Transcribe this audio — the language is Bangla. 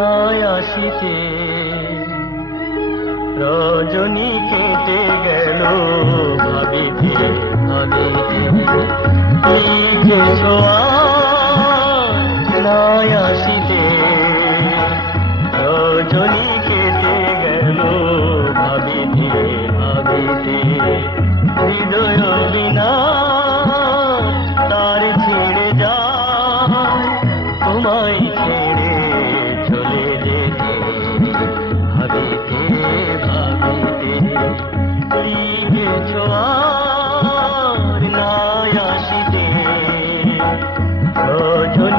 নাই আসিতে রজনী কেটে গেল ভাবিতে ভাবিতে লিখেছ নাই আসিতে রজনী কেটে গেল ভাবিতে ভাবিতে হৃদয় বিনা তার ছেড়ে যায় তোমায় ছেড়ে চলে যেতে ভাবিতে ভাবিতে লিখেছ আর নাই আসিতে রজনী